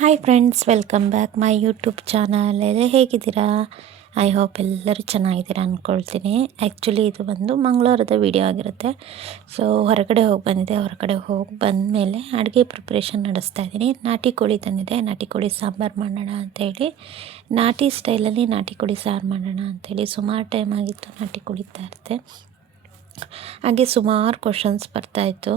Hi friends, welcome back my YouTube channel. ಎಲ್ಲ ಹೇಗಿದ್ದೀರಾ? I hope ಎಲ್ಲರೂ ಚೆನ್ನಾಗಿದ್ದೀರಾ ಅಂದ್ಕೊಳ್ತೀನಿ. ಆ್ಯಕ್ಚುಲಿ ಇದು ಬಂದು ಮಂಗಳವಾರದ ವೀಡಿಯೋ ಆಗಿರುತ್ತೆ. ಸೊ ಹೊರಗಡೆ ಹೋಗಿ ಬಂದಿದೆ. ಹೊರಗಡೆ ಹೋಗಿ ಬಂದಮೇಲೆ ಅಡುಗೆ ಪ್ರಿಪ್ರೇಷನ್ ನಡೆಸ್ತಾ ಇದ್ದೀನಿ. ನಾಟಿ ಕೋಳಿ ತಂದಿದೆ. ನಾಟಿ ಕೋಳಿ ಸಾಂಬಾರು ಮಾಡೋಣ ಅಂಥೇಳಿ, ನಾಟಿ ಸ್ಟೈಲಲ್ಲಿ ನಾಟಿ ಕೋಳಿ ಸಾರು ಮಾಡೋಣ ಅಂಥೇಳಿ ಸುಮಾರು ಟೈಮ್ ಆಗಿತ್ತು ನಾಟಿ ಕೋಳಿ ತರದೆ. ಹಾಗೆ ಸುಮಾರು ಕ್ವಶನ್ಸ್ ಬರ್ತಾಯಿತ್ತು.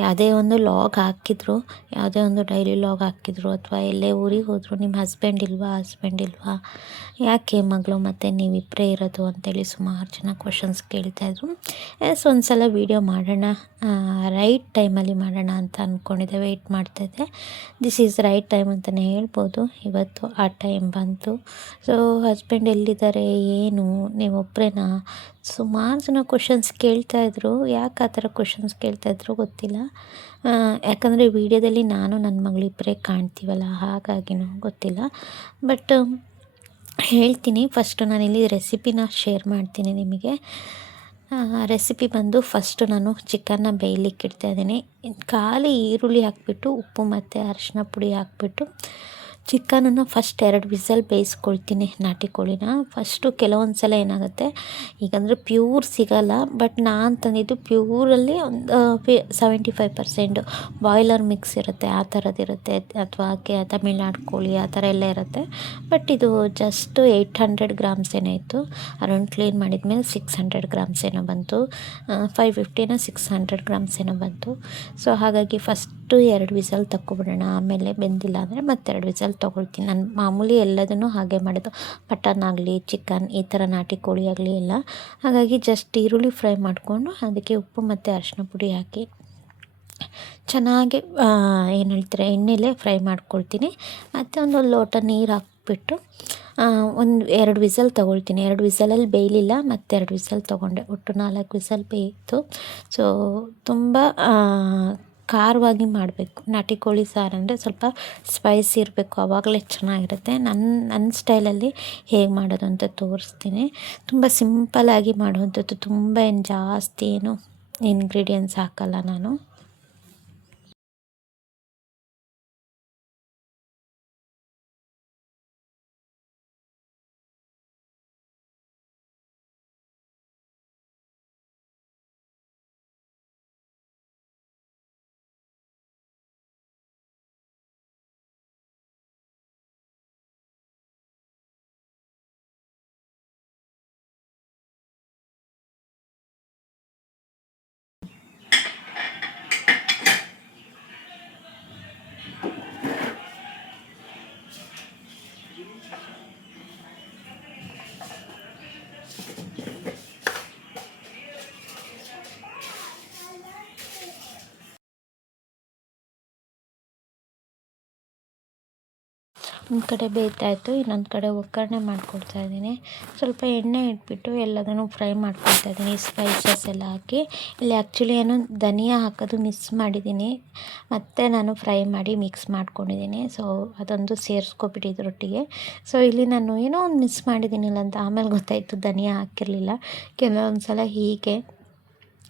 ಯಾವುದೇ ಒಂದು ಲಾಗ್ ಹಾಕಿದ್ರು, ಯಾವುದೇ ಒಂದು ಡೈಲಿ ಲಾಗ್ ಹಾಕಿದ್ರು, ಅಥವಾ ಎಲ್ಲೇ ಊರಿಗೆ ಹೋದರು ನಿಮ್ಮ ಹಸ್ಬೆಂಡ್ ಇಲ್ವಾ, ಯಾಕೆ ಮಗಳು ಮತ್ತು ನೀವಿಬ್ಬರೇ ಇರೋದು ಅಂತೇಳಿ ಸುಮಾರು ಜನ ಕ್ವಶನ್ಸ್ ಕೇಳ್ತಾಯಿದ್ರು. ಒಂದು ಸಲ ವೀಡಿಯೋ ಮಾಡೋಣ, ರೈಟ್ ಟೈಮಲ್ಲಿ ಮಾಡೋಣ ಅಂತ ಅಂದ್ಕೊಂಡಿದ್ದೆ. ವೆಯ್ಟ್ ಮಾಡ್ತಾಯಿದ್ದೆ. ದಿಸ್ ಈಸ್ ರೈಟ್ ಟೈಮ್ ಅಂತಲೇ ಹೇಳ್ಬೋದು. ಇವತ್ತು ಆ ಟೈಮ್ ಬಂತು. ಸೊ ಹಸ್ಬೆಂಡ್ ಎಲ್ಲಿದ್ದಾರೆ, ಏನು ನೀವೊಬ್ಬರೇನಾ, ಸುಮಾರು ಜನ ಕ್ವಶನ್ಸ್ ಕೇಳ್ತಾಯಿದ್ರು. ಯಾಕೆ ಆ ಥರ ಕ್ವಶನ್ಸ್ ಕೇಳ್ತಾಯಿದ್ರು ಗೊತ್ತಿಲ್ಲ. ಯಾಕಂದರೆ ವೀಡಿಯೋದಲ್ಲಿ ನಾನು ನನ್ನ ಮಗಳಿಬ್ಬರೇ ಕಾಣ್ತೀವಲ್ಲ, ಹಾಗಾಗಿನೂ ಗೊತ್ತಿಲ್ಲ. ಬಟ್ ಹೇಳ್ತೀನಿ. ಫಸ್ಟು ನಾನಿಲ್ಲಿ ರೆಸಿಪಿನ ಶೇರ್ ಮಾಡ್ತೀನಿ ನಿಮಗೆ. ರೆಸಿಪಿ ಬಂದು ಫಸ್ಟು ನಾನು ಚಿಕನ್ನ ಬೇಯಲಿಕ್ಕೆ ಇಡ್ತಾಯಿದ್ದೀನಿ. ಖಾಲಿ ಈರುಳ್ಳಿ ಹಾಕ್ಬಿಟ್ಟು, ಉಪ್ಪು ಮತ್ತು ಅರಿಶಿನ ಪುಡಿ ಹಾಕ್ಬಿಟ್ಟು ಚಿಕನನ್ನು ಫಸ್ಟ್ 2 ವಿಸಲ್ ಬೇಯಿಸ್ಕೊಳ್ತೀನಿ. ನಾಟಿ ಕೋಳಿನ ಫಸ್ಟು ಕೆಲವೊಂದು ಸಲ ಏನಾಗುತ್ತೆ, ಈಗಂದರೆ ಪ್ಯೂರ್ ಸಿಗೋಲ್ಲ, ಬಟ್ ನಾನು ತಂದಿದ್ದು ಪ್ಯೂರಲ್ಲಿ ಒಂದು 75% ಬಾಯ್ಲರ್ ಮಿಕ್ಸ್ ಇರುತ್ತೆ, ಆ ಥರದ್ದಿರುತ್ತೆ. ಅಥವಾ ತಮಿಳ್ನಾಡು ಕೋಳಿ ಆ ಥರ ಎಲ್ಲ ಇರುತ್ತೆ. ಬಟ್ ಇದು ಜಸ್ಟ್ 800 ಗ್ರಾಮ್ಸ್ ಏನೋ ಇತ್ತು. ಅರೌಂಡ್ ಕ್ಲೀನ್ ಮಾಡಿದ್ಮೇಲೆ 600 ಗ್ರಾಮ್ಸ್ ಏನೋ ಬಂತು. 550 600 ಗ್ರಾಮ್ಸ್ ಏನೋ ಬಂತು. ಸೊ ಹಾಗಾಗಿ ಫಸ್ಟು 2 ವಿಸಲ್ ತಗೊಬಿಡೋಣ, ಆಮೇಲೆ ಬೆಂದಿಲ್ಲ ಅಂದರೆ ಮತ್ತೆ 2 ವಿಸಲ್ ತೊಗೊಳ್ತೀನಿ. ನಾನು ಮಾಮೂಲಿ ಎಲ್ಲದನ್ನು ಹಾಗೆ ಮಾಡೋದು, ಮಟನ್ ಆಗಲಿ ಚಿಕನ್ ಈ ಥರ ನಾಟಿ ಕೋಳಿ ಆಗಲಿ ಎಲ್ಲ. ಹಾಗಾಗಿ ಜಸ್ಟ್ ಈರುಳ್ಳಿ ಫ್ರೈ ಮಾಡಿಕೊಂಡು ಅದಕ್ಕೆ ಉಪ್ಪು ಮತ್ತು ಅರಿಶಿನ ಪುಡಿ ಹಾಕಿ ಚೆನ್ನಾಗಿ ಏನು ಹೇಳ್ತಾರೆ ಎಣ್ಣೆಲೇ ಫ್ರೈ ಮಾಡ್ಕೊಳ್ತೀನಿ. ಮತ್ತು ಒಂದು ಲೋಟ ನೀರು ಹಾಕ್ಬಿಟ್ಟು ಒಂದು 2 ವಿಸಲ್ ತೊಗೊಳ್ತೀನಿ. 2 ವಿಸಲಲ್ಲಿ ಬೇಯಲಿಲ್ಲ, ಮತ್ತು 2 ವಿಸಲ್ ತೊಗೊಂಡೆ. ಒಟ್ಟು 4 ವಿಸಲ್ ಬೇಯಿತು. ಸೊ ತುಂಬ ಖಾರವಾಗಿ ಮಾಡಬೇಕು. ನಾಟಿ ಕೋಳಿ ಸಾರು ಅಂದರೆ ಸ್ವಲ್ಪ ಸ್ಪೈಸಿ ಇರಬೇಕು, ಆವಾಗಲೇ ಚೆನ್ನಾಗಿರುತ್ತೆ. ನನ್ನ ಸ್ಟೈಲಲ್ಲಿ ಹೇಗೆ ಮಾಡೋದು ಅಂತ ತೋರಿಸ್ತೀನಿ. ತುಂಬ ಸಿಂಪಲ್ಲಾಗಿ ಮಾಡುವಂಥದ್ದು, ತುಂಬ ಏನು ಜಾಸ್ತಿ ಏನು ಇಂಗ್ರೀಡಿಯೆಂಟ್ಸ್ ಹಾಕಲ್ಲ ನಾನು. ಒಂದು ಕಡೆ ಬೇಯ್ತಾಯಿತ್ತು, ಇನ್ನೊಂದು ಕಡೆ ಒಗ್ಗರಣೆ ಮಾಡ್ಕೊಳ್ತಾಯಿದ್ದೀನಿ. ಸ್ವಲ್ಪ ಎಣ್ಣೆ ಇಟ್ಬಿಟ್ಟು ಎಲ್ಲದನ್ನು ಫ್ರೈ ಮಾಡ್ಕೊಳ್ತಾಯಿದ್ದೀನಿ, ಸ್ಪೈಸಸ್ ಎಲ್ಲ ಹಾಕಿ. ಇಲ್ಲಿ ಆ್ಯಕ್ಚುಲಿ ಏನು ಧನಿಯಾ ಹಾಕೋದು ಮಿಸ್ ಮಾಡಿದ್ದೀನಿ, ಮತ್ತು ನಾನು ಫ್ರೈ ಮಾಡಿ ಮಿಕ್ಸ್ ಮಾಡ್ಕೊಂಡಿದ್ದೀನಿ. ಸೊ ಅದೊಂದು ಸೇರಿಸ್ಕೊಬಿಟ್ಟು ಇದರೊಟ್ಟಿಗೆ. ಸೊ ಇಲ್ಲಿ ನಾನು ಏನೋ ಒಂದು ಮಿಸ್ ಮಾಡಿದ್ದೀನಿಲ್ಲ ಅಂತ ಆಮೇಲೆ ಗೊತ್ತಾಯಿತು, ಧನಿಯಾ ಹಾಕಿರಲಿಲ್ಲ. ಕೆಲವೊಂದು ಸಲ ಹೀಗೆ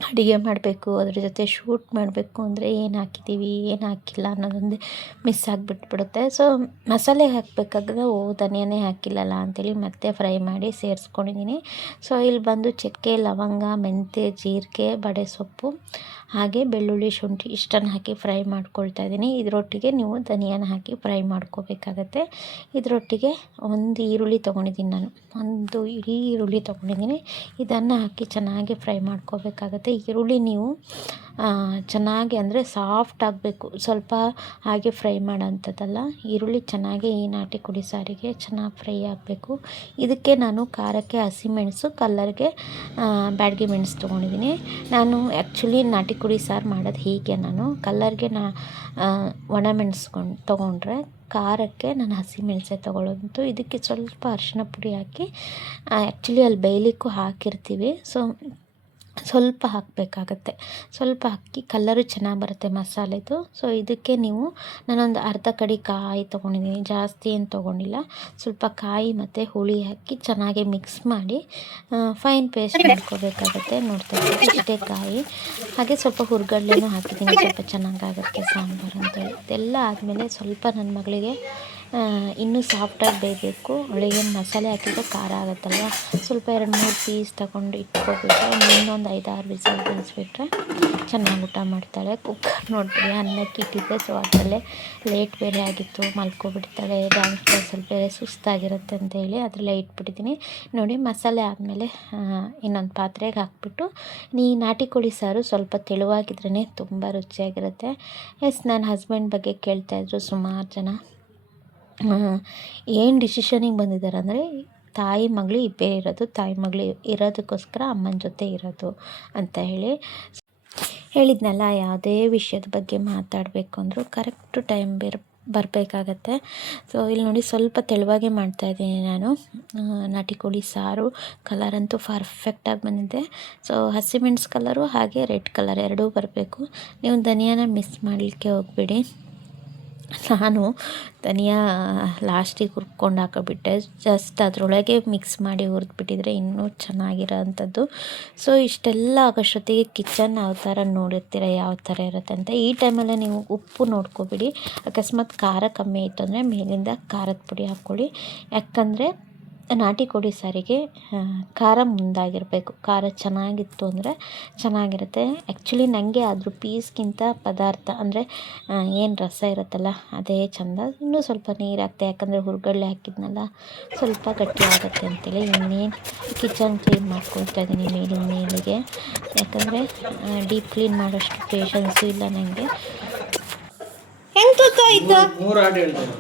ಅಡುಗೆ ಮಾಡಬೇಕು, ಅದ್ರ ಜೊತೆ ಶೂಟ್ ಮಾಡಬೇಕು ಅಂದರೆ ಏನು ಹಾಕಿದ್ದೀವಿ ಏನು ಹಾಕಿಲ್ಲ ಅನ್ನೋದೊಂದೇ ಮಿಸ್ ಆಗಿಬಿಟ್ಬಿಡುತ್ತೆ. ಸೊ ಮಸಾಲೆ ಹಾಕಬೇಕಾದ್ರೆ ಧನಿಯಾನೇ ಹಾಕಿಲ್ಲಲ್ಲ ಅಂಥೇಳಿ ಮತ್ತೆ ಫ್ರೈ ಮಾಡಿ ಸೇರಿಸ್ಕೊಂಡಿದ್ದೀನಿ. ಸೊ ಇಲ್ಲಿ ಬಂದು ಚಕ್ಕೆ, ಲವಂಗ, ಮೆಂತ್ಯ, ಜೀರಿಗೆ, ಬಡೆ ಸೊಪ್ಪು, ಹಾಗೆ ಬೆಳ್ಳುಳ್ಳಿ, ಶುಂಠಿ ಇಷ್ಟನ್ನು ಹಾಕಿ ಫ್ರೈ ಮಾಡ್ಕೊಳ್ತಾ ಇದ್ದೀನಿ. ಇದರೊಟ್ಟಿಗೆ ನೀವು ಧನಿಯಾನ ಹಾಕಿ ಫ್ರೈ ಮಾಡ್ಕೋಬೇಕಾಗತ್ತೆ. ಇದರೊಟ್ಟಿಗೆ ಒಂದು ಈರುಳ್ಳಿ ತೊಗೊಂಡಿದ್ದೀನಿ ನಾನು, ಒಂದು ಇಡೀ ಈರುಳ್ಳಿ ತೊಗೊಂಡಿದ್ದೀನಿ. ಇದನ್ನು ಹಾಕಿ ಚೆನ್ನಾಗಿ ಫ್ರೈ ಮಾಡ್ಕೋಬೇಕಾಗತ್ತೆ. ಈರುಳ್ಳಿ ನೀವು ಚೆನ್ನಾಗಿ ಅಂದರೆ ಸಾಫ್ಟ್ ಆಗಬೇಕು, ಸ್ವಲ್ಪ ಹಾಗೆ ಫ್ರೈ ಮಾಡೋಂಥದ್ದಲ್ಲ. ಈರುಳ್ಳಿ ಚೆನ್ನಾಗಿ ಈ ನಾಟಿ ಕೋಳಿ ಸಾರಿಗೆ ಚೆನ್ನಾಗಿ ಫ್ರೈ ಆಗಬೇಕು. ಇದಕ್ಕೆ ನಾನು ಖಾರಕ್ಕೆ ಹಸಿಮೆಣಸು, ಕಲ್ಲರ್ಗೆ ಬ್ಯಾಡಗಿ ಮೆಣಸು ತೊಗೊಂಡಿದ್ದೀನಿ. ನಾನು ಆ್ಯಕ್ಚುಲಿ ನಾಟಿ ಕೋಳಿ ಸಾರು ಮಾಡೋದು ಹೀಗೆ, ನಾನು ಕಲ್ಲರ್ಗೆ ಒಣಮೆಣಸು ತೊಗೊಂಡ್ರೆ, ಖಾರಕ್ಕೆ ನಾನು ಹಸಿಮೆಣಸೆ ತೊಗೊಳ್ಳೋದು. ಇದಕ್ಕೆ ಸ್ವಲ್ಪ ಅರಿಶಿನ ಪುಡಿ ಹಾಕಿ, ಆ್ಯಕ್ಚುಲಿ ಅಲ್ಲಿ ಬೇಯಲಿಕ್ಕೂ ಹಾಕಿರ್ತೀವಿ. ಸೊ ಸ್ವಲ್ಪ ಹಾಕಬೇಕಾಗತ್ತೆ. ಸ್ವಲ್ಪ ಹಾಕಿ ಕಲ್ಲರು ಚೆನ್ನಾಗಿ ಬರುತ್ತೆ ಮಸಾಲೆದು. ಸೊ ಇದಕ್ಕೆ ನೀವು ನಾನೊಂದು ಅರ್ಧ ಕಡಿ ಕಾಯಿ ತೊಗೊಂಡಿದ್ದೀನಿ, ಜಾಸ್ತಿ ಏನು ತೊಗೊಂಡಿಲ್ಲ. ಸ್ವಲ್ಪ ಕಾಯಿ ಮತ್ತು ಹುಳಿ ಹಾಕಿ ಚೆನ್ನಾಗಿ ಮಿಕ್ಸ್ ಮಾಡಿ ಫೈನ್ ಪೇಸ್ಟ್ ಮಾಡ್ಕೋಬೇಕಾಗತ್ತೆ. ನೋಡ್ತಾ ಇದ್ದೀವಿ ಇಷ್ಟೇ ಕಾಯಿ. ಹಾಗೆ ಸ್ವಲ್ಪ ಹುರ್ಗಡ್ಲೆನೂ ಹಾಕಿದ್ದೀನಿ, ಸ್ವಲ್ಪ ಚೆನ್ನಾಗಾಗುತ್ತೆ ಸಾಂಬಾರು ಅಂತೇಳಿ. ಇದೆಲ್ಲ ಆದಮೇಲೆ ಸ್ವಲ್ಪ ನನ್ನ ಮಗಳಿಗೆ ಇನ್ನೂ ಸಾಫ್ಟಾಗಿ ಬೇಯಬೇಕು. ಅವಳಿಗೇನು ಮಸಾಲೆ ಹಾಕಿದ್ರೆ ಖಾರ ಆಗುತ್ತಲ್ವ, ಸ್ವಲ್ಪ 2-3 ಪೀಸ್ ತಗೊಂಡು ಇಟ್ಕೊಬಿಟ್ಟು ಇನ್ನೊಂದು 5-6 ವಿಸಲ್ ಬೇಯಿಸ್ಬಿಟ್ರೆ ಚೆನ್ನಾಗಿ ಊಟ ಮಾಡ್ತಾಳೆ. ಕುಕ್ಕರ್ ನೋಡ್ಬಿಡಿ ಅನ್ನಕ್ಕೆ ಇಟ್ಟಿದ್ದೆ, ಸೊ ಅದರಲ್ಲೇ ಲೇಟ್ ಬೇರೆ ಆಗಿತ್ತು, ಮಲ್ಕೊಬಿಡ್ತಾಳೆ. ಡ್ಯಾನ್ಸ್ ಕ್ಲಾಸಲ್ಲಿ ಬೇರೆ ಸುಸ್ತಾಗಿರುತ್ತೆ ಅಂತೇಳಿ ಅದರಲ್ಲೇ ಇಟ್ಬಿಟ್ಟಿದ್ದೀನಿ. ನೋಡಿ ಮಸಾಲೆ ಆದಮೇಲೆ ಇನ್ನೊಂದು ಪಾತ್ರೆಗೆ ಹಾಕ್ಬಿಟ್ಟು ಈ ನಾಟಿ ಕೋಳಿ ಸಾರು ಸ್ವಲ್ಪ ತೆಳುವಾಗಿದ್ರೇ ತುಂಬ ರುಚಿಯಾಗಿರುತ್ತೆ. ನನ್ನ ಹಸ್ಬೆಂಡ್ ಬಗ್ಗೆ ಕೇಳ್ತಾಯಿದ್ರು ಸುಮಾರು ಜನ. ಏನು ಡಿಸಿಷನಿಗೆ ಬಂದಿದ್ದಾರೆ ಅಂದರೆ ತಾಯಿ ಮಗಳು ಇಬ್ಬರೇ ಇರೋದು, ತಾಯಿ ಮಗಳು ಇರೋದಕ್ಕೋಸ್ಕರ ಅಮ್ಮನ ಜೊತೆ ಇರೋದು ಅಂತ ಹೇಳಿದ್ನಲ್ಲ. ಯಾವುದೇ ವಿಷಯದ ಬಗ್ಗೆ ಮಾತಾಡಬೇಕು ಅಂದರೂ ಕರೆಕ್ಟು ಟೈಮ್ ಬರಬೇಕಾಗತ್ತೆ. ಸೊ ಇಲ್ಲಿ ನೋಡಿ ಸ್ವಲ್ಪ ತೆಳುವಾಗೆ ಮಾಡ್ತಾಯಿದ್ದೀನಿ ನಾನು. ನಾಟಿ ಕೋಳಿ ಸಾರು ಕಲರಂತೂ ಪರ್ಫೆಕ್ಟಾಗಿ ಬಂದಿದೆ. ಸೊ ಹಸಿಮೆಣ್ಸು ಕಲರು ಹಾಗೆ ರೆಡ್ ಕಲರ್ ಎರಡೂ ಬರಬೇಕು. ನೀವು ಧನಿಯಾನ ಮಿಸ್ ಮಾಡಲಿಕ್ಕೆ ಹೋಗ್ಬೇಡಿ. ನಾನು ಧನಿಯಾ ಲಾಸ್ಟಿಗೆ ಹುರ್ಕೊಂಡು ಹಾಕೋಬಿಟ್ಟೆ, ಜಸ್ಟ್ ಅದರೊಳಗೆ ಮಿಕ್ಸ್ ಮಾಡಿ ಹುರಿದ್ಬಿಟ್ಟಿದ್ರೆ ಇನ್ನೂ ಚೆನ್ನಾಗಿರೋ ಅಂಥದ್ದು. ಸೊ ಇಷ್ಟೆಲ್ಲ ಆಗೋಷ್ಟೊತ್ತಿಗೆ ಕಿಚನ್ ಯಾವ ಥರ ನೋಡಿರ್ತೀರ ಯಾವ ಥರ ಇರುತ್ತೆ ಅಂತ. ಈ ಟೈಮಲ್ಲೇ ನೀವು ಉಪ್ಪು ನೋಡ್ಕೊಬಿಡಿ. ಅಕಸ್ಮಾತ್ ಖಾರ ಕಮ್ಮಿ ಇತ್ತು ಅಂದರೆ ಮೇಲಿಂದ ಖಾರದ ಪುಡಿ ಹಾಕ್ಕೊಳ್ಳಿ. ಯಾಕಂದರೆ ನಾಟಿ ಕೋಳಿ ಸಾರಿಗೆ ಖಾರ ಮುಂದಾಗಿರಬೇಕು. ಖಾರ ಚೆನ್ನಾಗಿತ್ತು ಅಂದರೆ ಚೆನ್ನಾಗಿರುತ್ತೆ. ಆ್ಯಕ್ಚುಲಿ ನನಗೆ ಅದ್ರ ಪೀಸ್ಗಿಂತ ಪದಾರ್ಥ ಅಂದರೆ ಏನು ರಸ ಇರುತ್ತಲ್ಲ ಅದೇ ಚೆಂದ. ಇನ್ನೂ ಸ್ವಲ್ಪ ನೀರು ಹಾಕ್ತೆ, ಯಾಕಂದರೆ ಹುರ್ಗಡ್ಲೆ ಹಾಕಿದ್ನಲ್ಲ ಸ್ವಲ್ಪ ಗಟ್ಟಿ ಆಗುತ್ತೆ ಅಂತೇಳಿ. ಇನ್ನೇನು ಕಿಚನ್ ಕ್ಲೀನ್ ಮಾಡ್ಕೊಳ್ತಾ ಇದ್ದೀನಿ ಮೇಲಿನ ಮೇಲಿಗೆ, ಯಾಕಂದರೆ ಡೀಪ್ ಕ್ಲೀನ್ ಮಾಡೋಷ್ಟು ಪೇಷನ್ಸು ಇಲ್ಲ ನನಗೆ. ಹೆಂಗೆ ತೂತಾಯಿತು? 3 ಹಾಡು ಹೇಳ್ತಾರೆ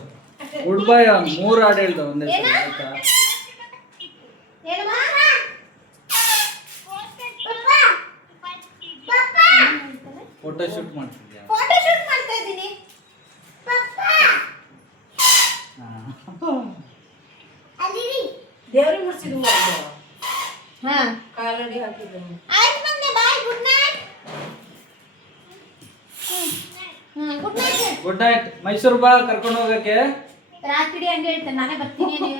ಗುಡ್ ಬೈ. 3 ಹಾಡು ಹೇಳ್ದ ಒಂದೇ ಆಯ್ತಾ? ಫೋಟೋ ಶೂಟ್ ಮಾಡ್ತಿದ್ಯಾ? ಫೋಟೋ ಶೂಟ್ ಮಾಡ್ತಾ ಇದ್ದೀನಿ. ದೇವ್ರಿಗೆ ಮುಡ್ಸಿದ್ವು ಕಾಲಡಿ ಹಾಕಿದ್ರು. ಆಯ್ತು ಬಂದೆ, bye, good night. Good night. Good night. Mysuru ಬಾ ಕರ್ಕೊಂಡು ಹೋಗಕ್ಕೆ. ರಾತ್ರಿ ಹಂಗೆ ಹೇಳ್ತೇನೆ, ನಾನೇ ಬರ್ತೀನಿ. ನೀವು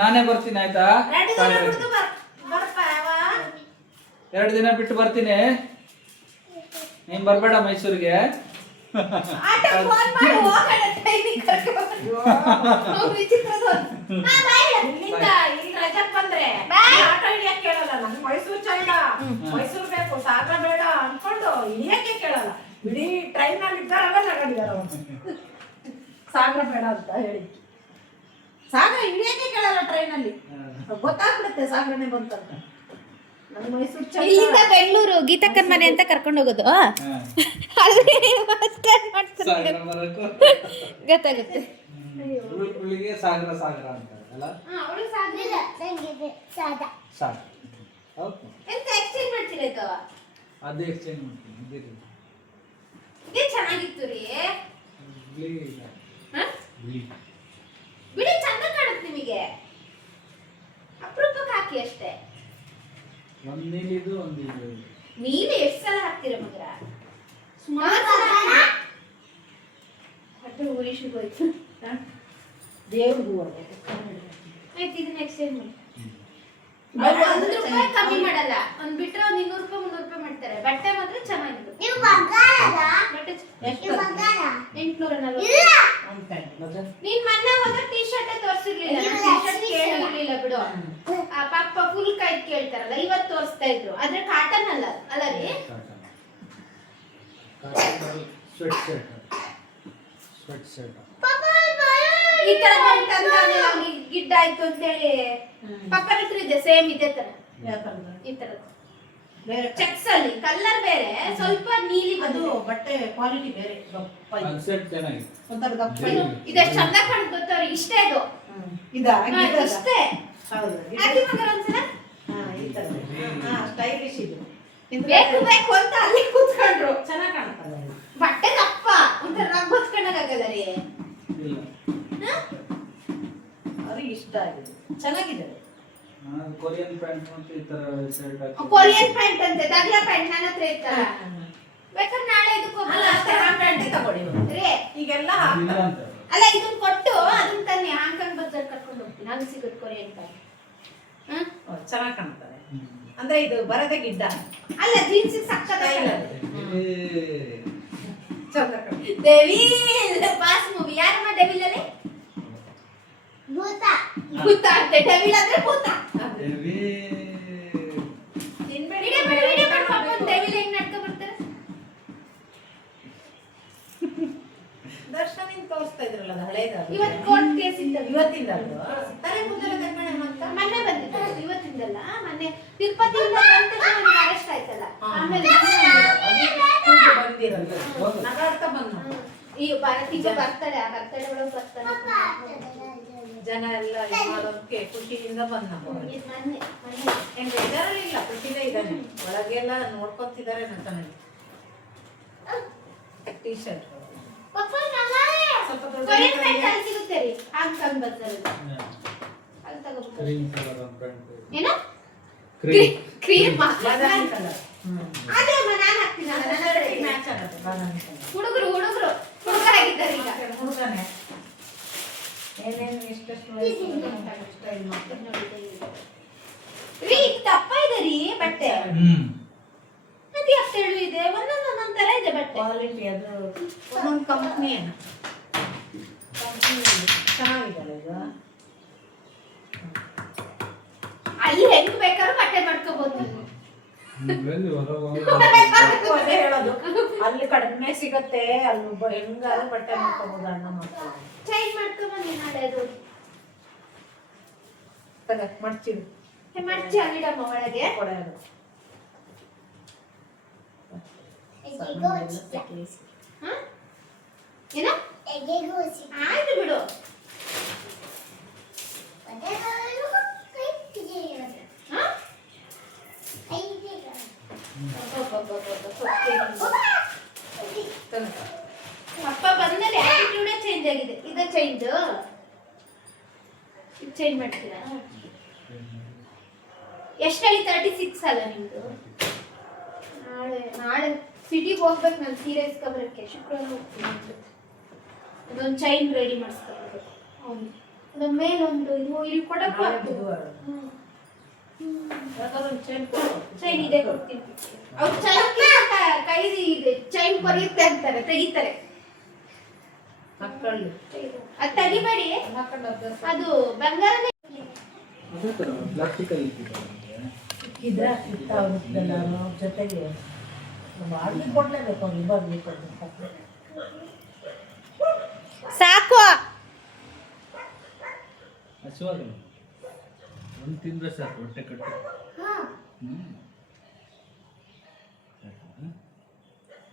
ನಾನೇ ಬರ್ತೀನಿ ಆಯ್ತಾ? 2 ದಿನ ಬಿಟ್ಟು ಬರ್ತೀನಿ. ನೀನ್ ಬರ್ಬೇಡ ಮೈಸೂರಿಗೆ. ಮೈಸೂರು ಚಂದ, ಮೈಸೂರು ಬೇಕು, ಸಾಗರ ಬೇಡ ಅನ್ಕೊಂಡು ಇಳಿಯಕ್ಕೆ ಕೇಳಲ್ಲ. ಇಡೀ ಟ್ರೈನ್ ಅಲ್ಲಿ ಇದ್ದಾರಲ್ಲ ನಗಡಿದಾರ ಸಾಗರ ಬೇಡ ಅಂತ ಹೇಳಿ. ಸಾಗರ ಇಳಿಯಕ್ಕೆ ಕೇಳಲ್ಲ ಟ್ರೈನ್ ಅಲ್ಲಿ, ಗೊತ್ತಾಗ್ಬಿಡುತ್ತೆ ಸಾಗರನೇ ಬಂತಂತ. ಇಲ್ಲಿಂದ ಬೆಂಗಳೂರು ಗೀತಕ್ಕನ ಮನೆ ಅಂತ ಕರ್ಕೊಂಡು ಹೋಗೋದು. ಗೊತ್ತಾಗುತ್ತೆ. ಸಾಗರ ಸಾಗರ ಅಂತ ಅಲ್ಲ? ಅದೇ ಎಕ್ಸ್ಚೇಂಜ್ ಮಾಡ್ತೀನಿ. ಚೆನ್ನಾಗಿತ್ತು ರೀ, ಬಿಡಿ ಚಂದ ಕಾಣುತ್ತೆ ನಿಮಗೆ. ಅಪರೂಪಕ್ಕೆ ಹಾಕಿ ಅಷ್ಟೇ. ಒಂದು ನೀಲಿದು ಒಂದು ಇದು. ನೀಲಿ ಎಷ್ಟು ಸಲ ಹಾಕ್ತೀರ ಮಗರ? ಹೊಟ್ಟೆ ಉರಿ ಶುರು ಆಯ್ತು. ದೇವ್ರಿಗೂ ಆಯ್ತು, ಇದನ್ನ ಎಕ್ಸ್ಚೇಂಜ್ ಮಾಡಿ. ₹1 ಕಮ್ಮಿ ಮಾಡಲ್ಲ. ಒಂದ್ ಬಿಟ್ರೆ ಒಂದು ₹200 ₹300 ಮಾಡ್ತಾರೆ. ಬಟ್ಟೆ ಮಾತ್ರ ಚೆನ್ನಾಗಿತ್ತು. ನೀನ್ ಮೊನ್ನೆ ಹೋದ ಟೀ ಶರ್ಟ್ ತೋರಿಸಿರ್ಲಿಲ್ಲ, ಟೀ ಶರ್ಟ್ ಕೇಳಿರ್ಲಿಲ್ಲ ಬಿಡು. ಪಾಪ ಫುಲ್ ಕೈ ಕೇಳ್ತಾರಲ್ಲ, ಇವತ್ತು ತೋರಿಸ್ತಾ ಇದ್ರು. ಆದ್ರೆ ಕಾಟನ್ ಅಲ್ಲ ಅಲ್ಲ ರೀ? ಈ ತರ ಗಿಡ್ಡ ಆಯ್ತು ಅಂತೇಳಿ ಪಪ್ಪನ ಹತ್ರ ಇದೆ, ಸೇಮ್ ಇದೇ ತರ. ಈ ತರ ಚೆಕ್ಸ್ ಅಲ್ಲಿ ಕಲರ್ ಬೇರೆ, ಸ್ವಲ್ಪ ನೀಲಿ. ಅದು ಬಟ್ಟೆ ಕ್ವಾಲಿಟಿ ಬೇರೆ. ಇದೆಷ್ಟು ಚಂದ ಕಾಣುತ್ತೆ ಗೊತ್ತವ್ರಿ? ಇಷ್ಟೇ ಇದು. ಇಷ್ಟೇ ಸ್ಟೈಲಿಶ್ ಇದು. ಬೇಕು ಬೇಕು ಅಂತ ಅಲ್ಲಿ ಕೂತ್ಕೊಂಡ್ರು. ಚೆನ್ನಾಗಿ ಕಾಣ್ತದೆ ಬಟ್ಟೆ ದಪ್ಪ, ಒಂಥರ ರಗ್ ಹೊತ್ಕೊಂಡಾಗಲ್ಲ ರೀ. ಅವ್ರಿಗೆ ಇಷ್ಟ ಆಗಿದೆ, ಚೆನ್ನಾಗಿದೆ. ಕೊರಿಯನ್ ಪ್ಯಾಂಟ್ ಮತ್ತು ಈ ತರ ಶರ್ಟ್ ಹಾಕಿ ಕೊರಿಯನ್ ಪ್ಯಾಂಟ್ ಅಂತೆ ದಗ್ಲ ಪ್ಯಾಂಟ್ ನನ್ನ ಹತ್ರ ಇರ್ತಲ್ಲ ಬೇಕಾದ್ರೆ ನಾಳೆ ಇದಕ್ಕೆ ಅಲ್ಲ ಪ್ಯಾಂಟ್ ತಗೊಳ್ಳಿ ರೇ ಈಗೆಲ್ಲ ಇಲ್ಲ ಅಂತ ಅಲ್ಲ ಇದನ್ನ ಕೊಟ್ಟು ಅದನ್ನ ತನ್ನಿ ಹಾಂಕಾಂಗ್ ಬಜಾರ್ ಕರ್ಕೊಂಡು ಹೋಗ್ತೀನಿ ಅದು ಸಿಗುತ್ತೆ ಕೊರಿಯನ್ ಪ್ಯಾಂಟ್ ಚೆನ್ನಾಗಿ ಕಾಣ್ತಾರೆ ಅಂದ್ರೆ ಇದು ಬರದೆ ಗಿಡ್ಡ ಅಲ್ಲ ಜೀನ್ಸ್ ಸಕ್ಕತ್ತ ಚಂದ ಕಾಣ್ತದೆ. ಡೆವಿಲ್ ಪಾಸ್ ಮೂವಿ ಯಾರಮ್ಮ ಡೆವಿಲ್ ಅಲ್ಲಿ ಭೂತ ಭೂತ ಅಂತೆ ಡೆವಿಲ್ ಅಂದ್ರೆ ಭೂತ ದೇವಿ ತಿನ್ಬೇಡಿ ವಿಡಿಯೋ ಮಾಡಿ ಪಾಪ ಡೆವಿಲ್ ಹೆಂಗ್ ನಡ್ಕೊ ಬರ್ತಾರೆ ದರ್ಶನಿಂದ ತೋರಿಸ್ತಾ ಇದ್ರಲ್ಲ ಅದು ಹಳೇದ ಇವತ್ತು ಕೋರ್ಟ್ ಕೇಸ್ ಇದ್ದಲ್ಲ ಇವತ್ತಿಂದ ಅದು ತಲೆ ಕೂದಲ ತೆಗ್ಗಣೆ ಅಂತ ಮೊನ್ನೆ ಬಂದಿತ್ತು ಇವತ್ತಿಂದಲ್ಲ ಮೊನ್ನೆ ತಿರುಪತಿಯಿಂದ ಬಂದ ನನಗೆ ಅರೆಸ್ಟ್ ಆಯ್ತಲ್ಲ ಆಮೇಲೆ ಬಂದಿರಲ್ಲ ನಗಾಡ್ತಾ ಬಂದ ಈ ಈಗ ಬರ್ತಾಳೆ ಆ ಬರ್ತಡೆ ಒಳಗೆ ಬರ್ತಾನೆ ಜನ ಎಲ್ಲ ಇದು ಮಾಡೋದಕ್ಕೆ ಖುಷಿಯಿಂದ ಬಂದ ಮೊನ್ನೆ ಮೊನ್ನೆ ಏನ್ ಬೇಜಾರಲ್ಲಿಲ್ಲ ಖುಷಿಲೇ ಇದ್ದಾನೆ ಒಳಗೆಲ್ಲ ನೋಡ್ಕೊತಿದ್ದಾರೆ ನನ್ನ ಟೀ ಶರ್ಟ್ ಸ್ವಲ್ಪ ದೊಡ್ಡ ಕೊರಿಯನ್ ಪ್ಯಾಂಟ್ ಅಲ್ಲಿ ಸಿಗುತ್ತೆ ರೀ ಹಾಂಕಾಂಗ್ ಬಜಾರ್ ಅಲ್ಲಿ ತಗೋಬೇಕು ಕ್ರೀಮ್ ಕಲರ್ ಪ್ಯಾಂಟ್ ಏನ ಕ್ರೀಮ್ ಕ್ರೀಮ್ ಬಾದಾಮಿ ಕಲರ್ ಅದೇ ನಾನು ಹಾಕ್ತೀನಿ ಮ್ಯಾಚ್ ಆಗುತ್ತೆ ಬಾದಾಮಿ ಕಲರ್ ಹುಡುಗರಾಗಿದ್ದಾರೆ ಈಗ ಹುಡುಗನೇ ಏನೇನು ಎಷ್ಟೆಷ್ಟು ಸ್ಟೈಲ್ ಮಾಡ್ತಾರೆ ರೀ ಇದು ದಪ್ಪ ಇದೆ ರೀ ಬಟ್ಟೆ ಅದೇ ಅಷ್ಟು ಹೇಳು ಇದೆ ಒಂದೊಂದೊಂದೊಂದ್ ತರ ಇದೆ ಬಟ್ಟೆ ಕ್ವಾಲಿಟಿ ಅದು ಒಂದೊಂದು ಕಂಪ್ನಿ ಏನು ಕಂಪ್ನಿ ಚೆನ್ನಾಗಿದಲ್ಲ ಇದು ಅಲ್ಲಿ ಹೆಂಗ್ ಬೇಕಾದ್ರೂ ಬಟ್ಟೆ ಮಾಡ್ಕೋಬಹುದು ಅದೇ ಹೇಳೋದು ಅಲ್ಲಿ ಕಡಿಮೆ ಸಿಗತ್ತೆ ಅಲ್ಲಿ ಹೆಂಗಾದ್ರೂ ಬಟ್ಟೆ ಮಾಡ್ಕೋಬಹುದು ಅಣ್ಣ ಮಾಡ್ಕೊಂಡು ಚೇಂಜ್ ಮಾಡ್ಕೊಂಬನ್ನಿ ನಾಳೆ ಅದು ಮಡ್ಚಿಡು ಮಡ್ಚಿ ಅಲ್ಲಿಡಮ್ಮ ಒಳಗೆ ಕೊಡೋದು ಹ? ಏನ ಆಯ್ತು ಬಿಡು ಹ? ಅಪ್ಪ ಬಂದ್ಮೇಲೆ ಆಟಿಟ್ಯೂಡೇ ಚೇಂಜ್ ಆಗಿದೆ ಇದು ಚೇಂಜ್ ಇದು ಚೇಂಜ್ ಮಾಡ್ತೀರಾ ಎಷ್ಟು ಹೇಳಿ 36 ಅಲ್ಲ ನಿಮ್ದು ನಾಳೆ ನಾಳೆ ಸಿಟಿಗೆ ಹೋಗ್ಬೇಕು ನಾನು ಸೀರೆ ಇಸ್ಕೊಬರಕ್ಕೆ ಶುಕ್ರವಾರ ಹೋಗ್ತೀನಿ ಅದೊಂದು ಚೈನ್ ರೆಡಿ ಮಾಡಿಸ್ಕೊಬೇಕು ಅವ್ನು ಅದ್ರ ಮೇಲೊಂದು ಇದು ಇಲ್ಲಿ ಕೊಡಕ್ಕೂ ಆಗ್ತದೆ ಚೈನ್ ಇದೆ ಕೊಡ್ತೀನಿ ಅವ್ರು ಚೈನ್ ಕೈ ಇದೆ ಚೈನ್ ಕೊರಿಯುತ್ತೆ ಅಂತಾರೆ ತೆಗಿತಾರೆ ಮಕ್ಕಳು ಅದು ತೆಗಿಬೇಡಿ ಅದು ಬಂಗಾರನೇ ಅದೇ ತರ ಪ್ಲಾಸ್ಟಿಕ್ ಅಲ್ಲಿ ಇದ್ರೆ ಅವ್ರ ಜೊತೆಗೆ ಬಾರ್ಲಿ ಕೊಡ್ಲೇಬೇಕು ಅವ್ರಿಗೆ ಬಾರ್ಲಿ ಕೊಡ್ಬೇಕು ಸಾಕು ಹಸುವಾಗಲ್ಲ ಒಂದು ತಿಂದ್ರೆ ಸಾಕು ಹೊಟ್ಟೆ ಕಟ್ಟು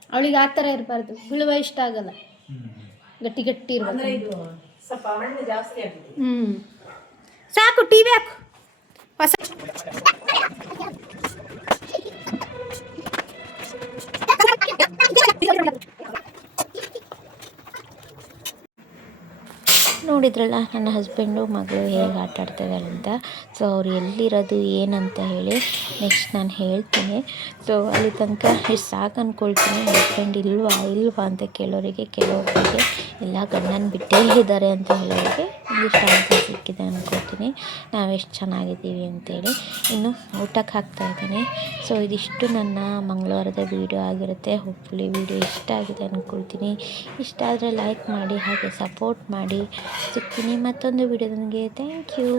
ಅವಳಿಗೆ ಆ ಥರ ಇರಬಾರ್ದು ಬಿಳುವ ಇಷ್ಟ ಆಗಲ್ಲ ಗಟ್ಟಿ ಗಟ್ಟಿ ಅಂದ್ರೆ ಇರ್ಬೇಕು ಇದು ಸ್ವಲ್ಪ ಹಣ್ಣು ಜಾಸ್ತಿ ಆಗಿದೆ ಸಾಕು ಟಿವಿ ಹಾಕು ಹೊಸ ನೋಡಿದ್ರಲ್ಲ ನನ್ನ ಹಸ್ಬೆಂಡು ಮಗಳು ಹೇಗೆ ಆಟ ಆಡ್ತಿದ್ದಾರೆ ಅಂತ. ಸೊ ಅವ್ರು ಎಲ್ಲಿರೋದು ಏನಂತ ಹೇಳಿ ನೆಕ್ಸ್ಟ್ ನಾನು ಹೇಳ್ತೀನಿ. ಸೊ ಅಲ್ಲಿ ತನಕ ಇಷ್ಟು ಸಾಕು ಅಂದ್ಕೊಳ್ತೀನಿ. ಹಸ್ಬೆಂಡ್ ಇಲ್ವಾ ಅಂತ ಕೇಳೋರಿಗೆ, ಕೆಲವೊಬ್ಬರಿಗೆ ಇಲ್ಲ ಗಂಡನ ಬಿಟ್ಟೇ ಇದ್ದಾರೆ ಅಂತ ಹೇಳೋರಿಗೆ ಒಂದಿಷ್ಟು ಆನ್ಸರ್ ಸಿಕ್ಕಿದೆ ಅಂದ್ಕೊಳ್ತೀನಿ. ನಾವೆಷ್ಟು ಚೆನ್ನಾಗಿದ್ದೀವಿ ಅಂತೇಳಿ. ಇನ್ನು ಊಟಕ್ಕೆ ಹಾಕ್ತಾಯಿದ್ದೀನಿ. ಸೊ ಇದಿಷ್ಟು ನನ್ನ ಮಂಗಳವಾರದ ವೀಡಿಯೋ ಆಗಿರುತ್ತೆ. ಹೋಪ್ಫುಲಿ ವೀಡಿಯೋ ಇಷ್ಟ ಆಗಿದೆ ಅಂದ್ಕೊಳ್ತೀನಿ. ಇಷ್ಟ ಆದರೆ ಲೈಕ್ ಮಾಡಿ, ಹಾಗೆ ಸಪೋರ್ಟ್ ಮಾಡಿ. ಸಿಗ್ತೀನಿ ಮತ್ತೊಂದು ವೀಡಿಯೋದೊಂದಿಗೆ. Thank you.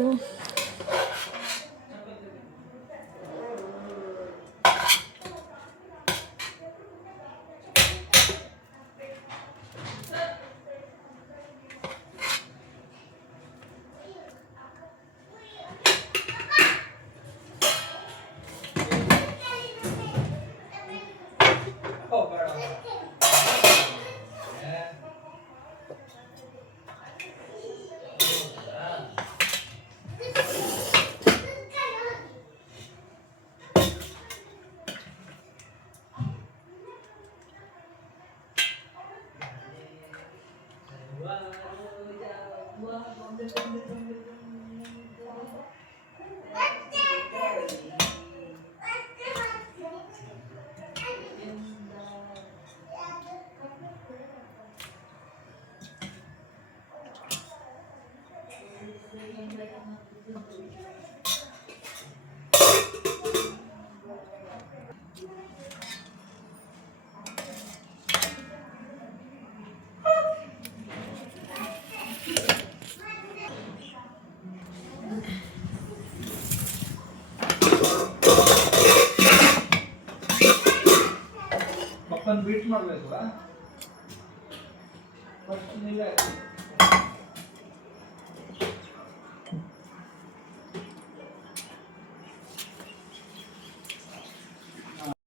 ಪಪ್ಪನ್ ಬೀಟ್ ಮಾಡ್ಬೇಕು ಫಸ್ಟ್ ನೀವೇ